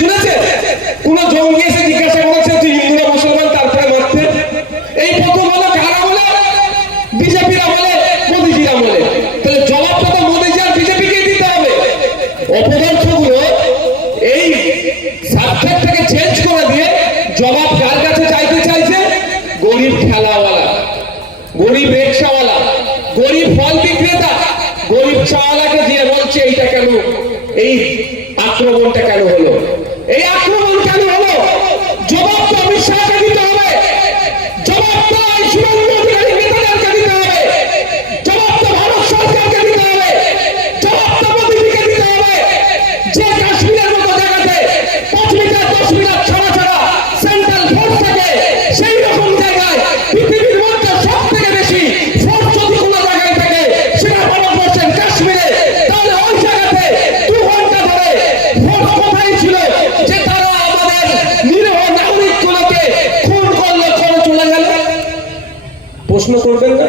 শুনেছে কোন জঙ্গি এসে জিজ্ঞাসা করেছে তুই হিন্দু না মুসলমান তারপরে মারতে? এই প্রথম হলো কারা বলে? বিজেপিরা বলে, মোদিজিরা বলে। তাহলে জবাবটা তো মোদিজি আর বিজেপিকে দিতে হবে। অপদার্থগুলো এই সাবজেক্টটাকে চেঞ্জ করে দিয়ে জবাব কার কাছে চাইতে চাইছে? গরিব ঠেলাওয়ালা, গরিব রিক্সাওয়ালা, গরিব ফল বিক্রেতা, গরিব চাওয়ালাকে দিয়ে বলছে এইটা কেন, এই আক্রমণটা কেন হলো, এই আক্রমণ কেন হলো? জবাব তো অমিত শাহকে দিতে হবে, জবাব তো শুভেন্দু অধিকারী নেতাদেরকে দিতে হবে, জবাব তো ভারত সরকারকে দিতে হবে, জবাব তো মোদিজিকে দিতে হবে। যে কাশ্মীরের মতো জায়গাতে 5 মিটার 10 মিটার ছাড়া ছাড়া সেন্ট্রাল ফোর্স থাকে, সেই রকম জায়গায় পৃথিবীর মধ্যে সব থেকে বেশি ফোর্স যদি কোনো জায়গায় থাকে সেটা ভারতবর্ষের কাশ্মীরে, তাহলে ওই জায়গাতে 2 ঘন্টা ধরে ফোর্স কোথায় ছিল যে তারা আমাদের নিরীহ নাগরিকগুলোকে খুন করলো, করে চলে গেল? প্রশ্ন করবেন না?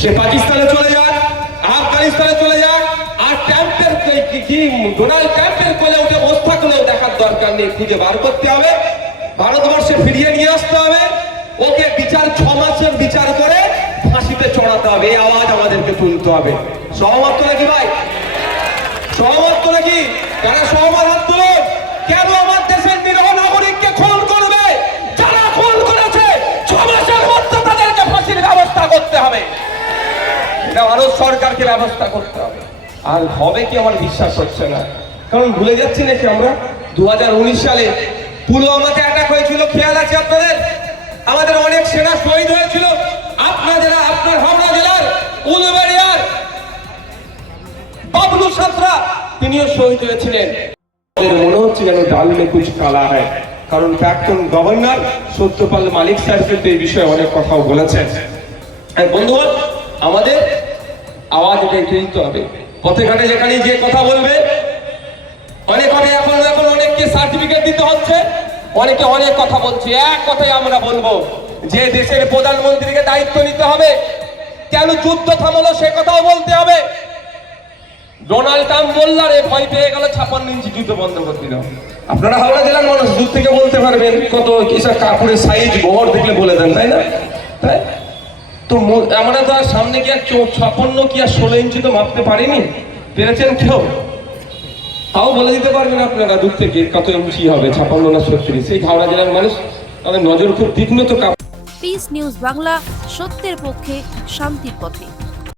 সে পাকিস্তানে চলে যাক, আফগানিস্তানে চলে যাক, আর ট্রাম্পের কি ডোনাল্ড ট্রাম্পের কোলে উঠে বসে থাকলেও দেখার দরকার নেই, খুঁজে বার করতে হবে, ভারতবর্ষে ফিরিয়ে নিয়ে আসতে হবে, ওকে বিচার 6 মাসের বিচার করে ফাঁসিতে চড়াতে হবে। এই আওয়াজ আমাদেরকে তুলতে হবে। সহমত নাকি ভাই? সহমত নাকি? যারা সহমত হাত তুলুন। কেন আমার দেশের নিরীহ নাগরিককে খুন করবে? যারা খুন করেছে 6 মাসের মধ্যে তাদেরকে ফাঁসির ব্যবস্থা করতে হবে। এটা ভারত সরকারকে ব্যবস্থা করতে হবে। আর হবে কি আমার বিশ্বাস হচ্ছে না, কারণ ভুলে যাচ্ছি নাকি আমরা 2019 সালে পুলওয়ামাতে অ্যাটাক হয়েছিল, খেয়াল আছে আপনাদের? আমাদের অনেক সেনা শহীদ হয়েছিল। আপনার হাওড়া জেলার উলুবেড়িয়ার বাবলু সাঁতরা তিনিও শহীদ হয়েছিলেন। মনে হচ্ছে যেন ডাল মে কুছ কালা হয়, কারণ প্রাক্তন গভর্নর সত্যপাল মালিক স্যার কিন্তু এই বিষয়ে অনেক কথাও বলেছেন। বন্ধুগণ, আমাদের আওয়াজ এটাই তুলতে হবে। পথে ঘাটে যেখানে যে কথা বলবে, অনেকে এখন অনেককে সার্টিফিকেট দিতে হচ্ছে, অনেকে অনেক কথা বলছে। এক কথাই আমরা বলবো যে দেশের প্রধানমন্ত্রীকে দায়িত্ব নিতে হবে। কেন যুদ্ধ থামলো সে কথাও বলতে হবে। ডোনাল্ড ট্রাম্প বললারে ভয় পেয়ে গেল, 56 ইঞ্চি যুদ্ধ বন্ধ করে দিল। আপনারা হাওড়া জেলার মানুষ, দূর থেকে বলতে পারবেন কত কিসব কাপড়ের সাইজ বহর দেখলে বলে দেন, তাই না? তাই তো আমরা তো আর সামনে কি আর 56 কি আর 16 ইঞ্চি তো মাপতে পারিনি, পেরেছেন কেউ? তাও বলে দিতে পারবেন আপনারা দূর থেকে কত ইঞ্চি হবে, 56 না 36? সেই হাওড়া জেলার মানুষ, তাদের নজর খুব তীক্ষ্ণ তো। পিস নিউজ বাংলা, সত্যের পক্ষে, শান্তির পথে।